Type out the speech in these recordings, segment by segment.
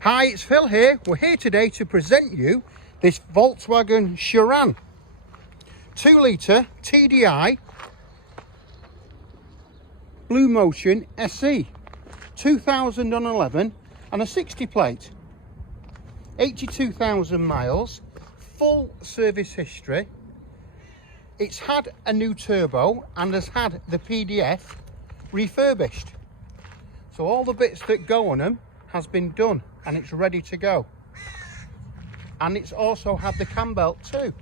Hi, it's Phil here. We're here today to present you this Volkswagen Sharan 2 litre TDI Blue Motion SE 2011 and a 60 plate, 82,000 miles, full service history. It's had a new turbo and has had the PDF refurbished, so all the bits that go on them has been done and it's ready to go. And it's also had the cam belt too.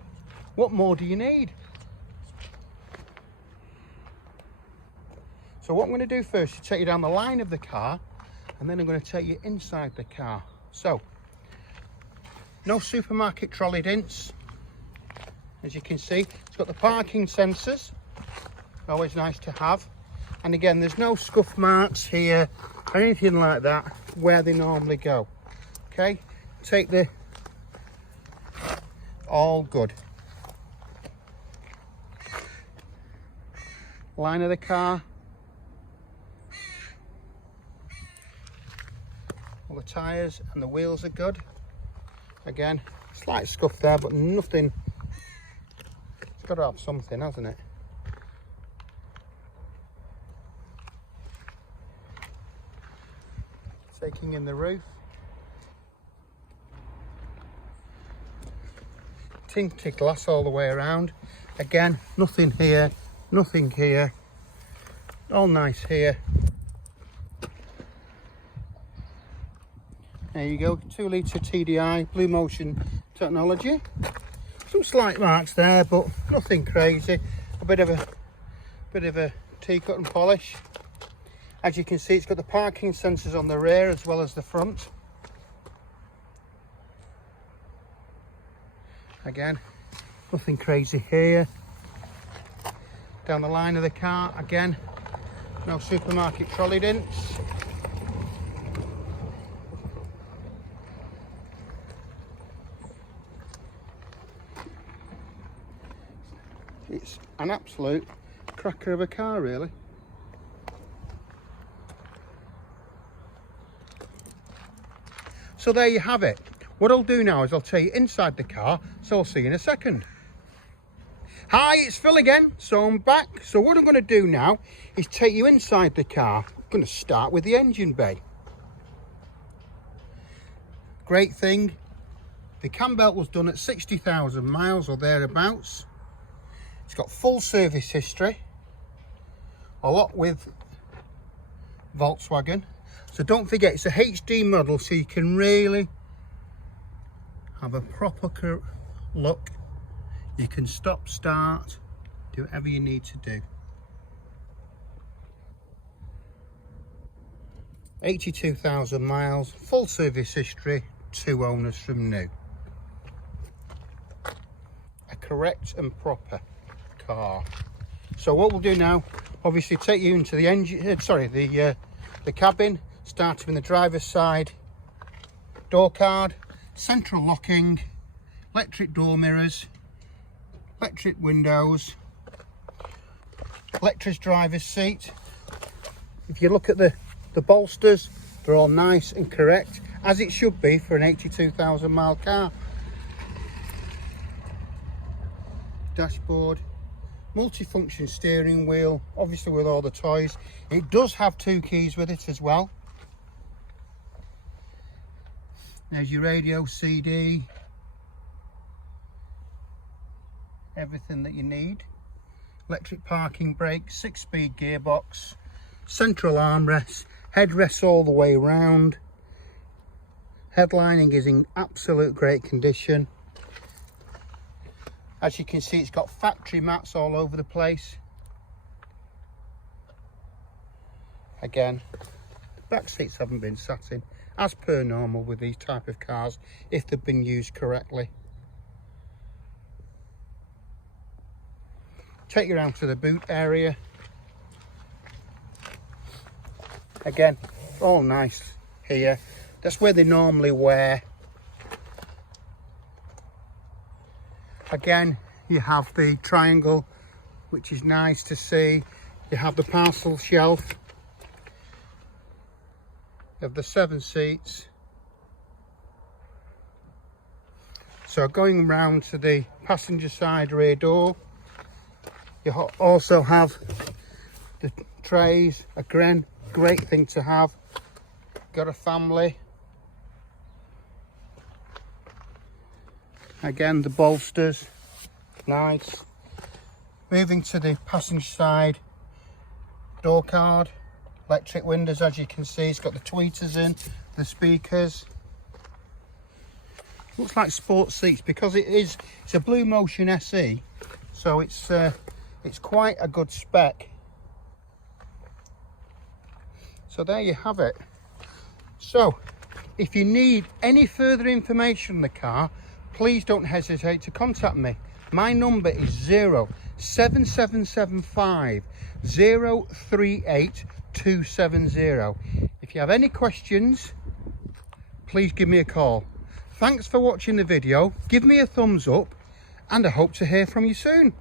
What more do you need? So what I'm going to do first is take you down the line of the car, and then I'm going to take you inside the car. So no supermarket trolley dints. As you can see, it's got the parking sensors, always nice to have. And again, there's no scuff marks here or anything like that where they normally go. Okay, take the all good line of the car. All the tyres and the wheels are good. Again, slight scuff there, but nothing. It's got to have something, hasn't it? Taking in the roof. Tinted glass all the way around. Again, nothing here, nothing here. All nice here. There you go, 2 litre TDI Blue Motion technology. Some slight marks there, but nothing crazy. A bit of a tea-cut and polish. As you can see, it's got the parking sensors on the rear as well as the front. Again, nothing crazy here. Down the line of the car, again, no supermarket trolley dints. It's an absolute cracker of a car, really. So there you have it. What I'll do now is I'll take you inside the car, so I'll see you in a second. Hi, it's Phil again, so I'm back. So what I'm going to do now is take you inside the car. I'm going to start with the engine bay. Great thing, the cam belt was done at 60,000 miles or thereabouts. It's got full service history, a lot with Volkswagen. So don't forget, it's a HD model, so you can really have a proper look. You can stop, start, do whatever you need to do. 82,000 miles, full service history, 2 owners from new. A correct and proper car. So what we'll do now, obviously take you into the engine, the cabin, starting in the driver's side. Door card, central locking, electric door mirrors, electric windows, electric driver's seat. If you look at the bolsters, they're all nice and correct, as it should be for an 82,000 mile car. Dashboard, multifunction steering wheel, obviously with all the toys. It does have 2 keys with it as well. There's your radio, CD, everything that you need. Electric parking brake, 6-speed gearbox, central armrest, headrests all the way around. Headlining is in absolute great condition. As you can see, it's got factory mats all over the place. Again, the back seats haven't been sat in, as per normal with these type of cars, if they've been used correctly. Take you around to the boot area. Again, all nice here. That's where they normally wear. Again, you have the triangle, which is nice to see. You have the parcel shelf. You have the 7 seats. So going round to the passenger side rear door, you also have the trays. Again, great thing to have. Got a family. Again, the bolsters, nice. Moving to the passenger side door card, electric windows, as you can see. It's got the tweeters in, the speakers. Looks like sports seats because it's a Blue Motion SE, so it's quite a good spec. So there you have it. So if you need any further information on the car, please don't hesitate to contact me. My number is 07775 038 270. If you have any questions, please give me a call. Thanks for watching the video. Give me a thumbs up and I hope to hear from you soon.